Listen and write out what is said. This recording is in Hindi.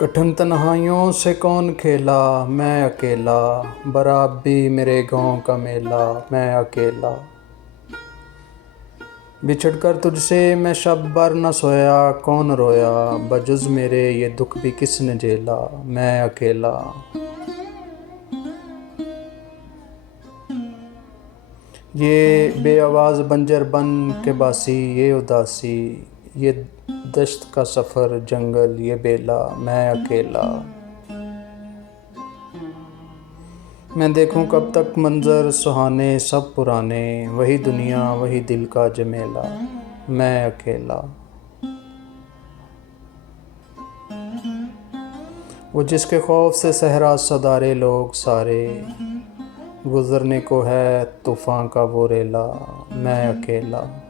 कठिन तन्हाइयों से कौन खेला, मैं अकेला। बराबी मेरे गांव का मेला, मैं अकेला। बिछड़कर तुझसे मैं शब भर न सोया, कौन रोया। बजुज़ मेरे ये दुख भी किसने झेला, मैं अकेला। ये बेआवाज़ बंजर बन के बासी, ये उदासी, ये दश्त का सफ़र, जंगल ये बेला, मैं अकेला। मैं देखूं कब तक मंज़र सुहाने सब पुराने, वही दुनिया वही दिल का जमेला, मैं अकेला। वो जिसके खौफ से सहरा सदारे लोग सारे, गुज़रने को है तूफ़ान का वो रेला, मैं अकेला।